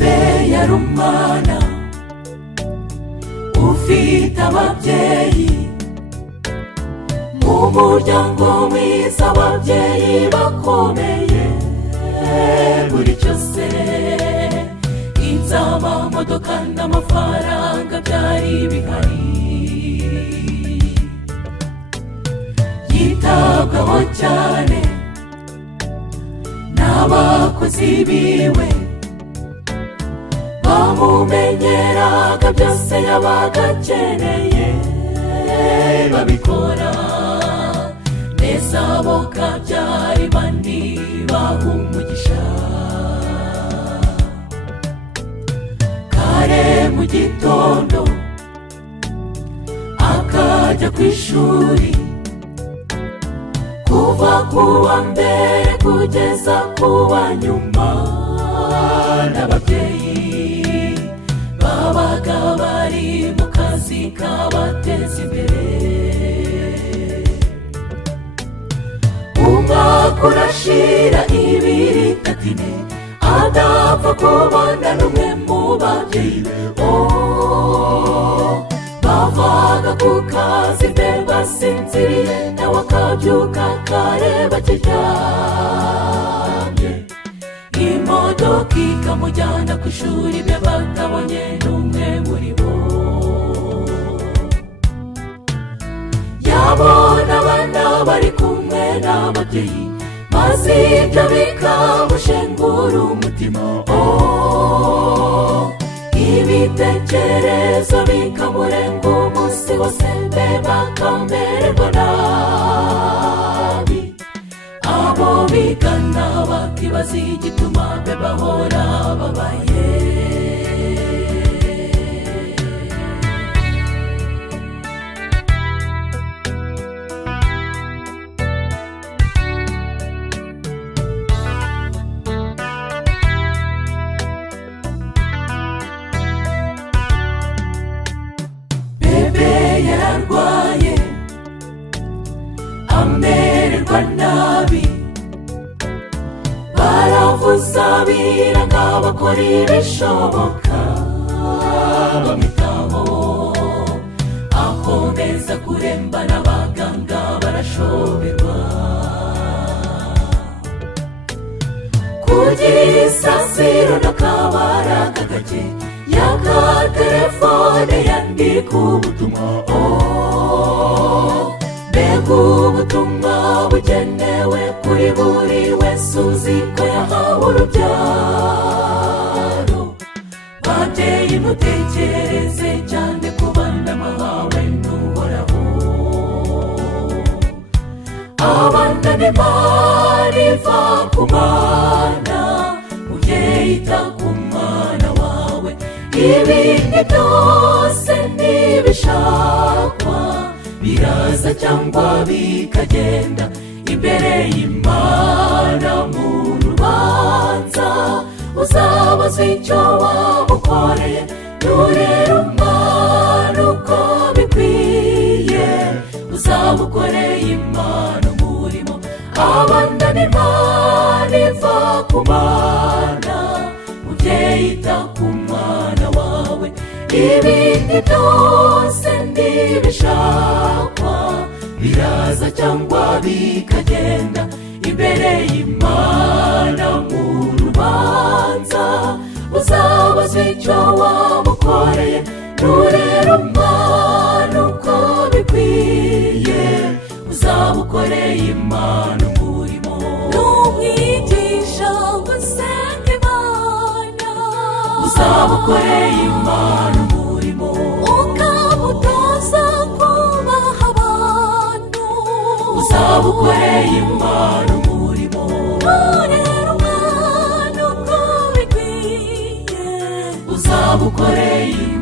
bebe yari umwana ufite ababyeyi mu muryango mwiza, ababyeyi bakomeye buri cyose, inzu, amamodoka n'amafaranga byari bihari. Yitabwaho cyane n'abakozi biwe, bamumenyeraga byose yabaga akeneye, babikora neza, bo kabyari bandi baha umugisha. Kare mu gitondo akajya ku ishuri, kuva ku wa mbere kugeza ku wa nyuma, n'ababyeyi babaga bari mu kazi kabateza imbere. Umwaka urashira, ibiri tatine, adapfa kubona n'umwe mu babyeyi be. Bavaga ku kazi be basinziriye, nawe akabyuka kare bakiryamye, imodoka ikamujyana ku ishuri, be batabonye n'umwe muri bo. Yabona abana bari kumwe n'ababyeyi, maze ibyo bikamushengura umutima. Ibitekerezo bikamurenga umunsi wose, be bakamererwa nabi. Abo bigana bakibaza igituma be bahora babaye. Yararwaye amererwa nabi, baravuza biranga, bakora ibishoboka bamwitaho, akomeza kuremba, n'abaganga barashoberwa. Kugira isasiro n'akabaraga gake, yaka telefone yandika ubutumwa. Mbega ubutumwa bugenewe kuri buri wese uzi ko yahawe urubyaro. Babyeyi mutekereze cyane ku bana mwahawe n'Uhoraho. Abana ni Imana iva ku Mana, mubyeyi ita ku mwana wawe. Ibindi byose ntibishakwa, biraza cyangwa bikagenda imbere y'Imana mu rubanza. Uzabazwa icyo wamukoreye, nurera umwana uko bikwiye, uzaba ukoreye Imana umurimo. Abana ni Imana iva ku Mana, mubyeyi ita ku mwana wawe. Ibindi byose ntibishakwa, biraza cyangwa bikagenda imbere y'Imana mu rubanza. Uzabazwa icyo wamukoreye, nurera umwana uko bikwiye, uzaba ukoreye Imana umurimo. Numwigisha gusenga Imana, uzaba ukoreye Imana umurimo. Ukamutoza kubaha abantu, uzaba ukoreye Imana umurimo. Nurera umwana uko bikwiye, uzaba ukoreye Imana.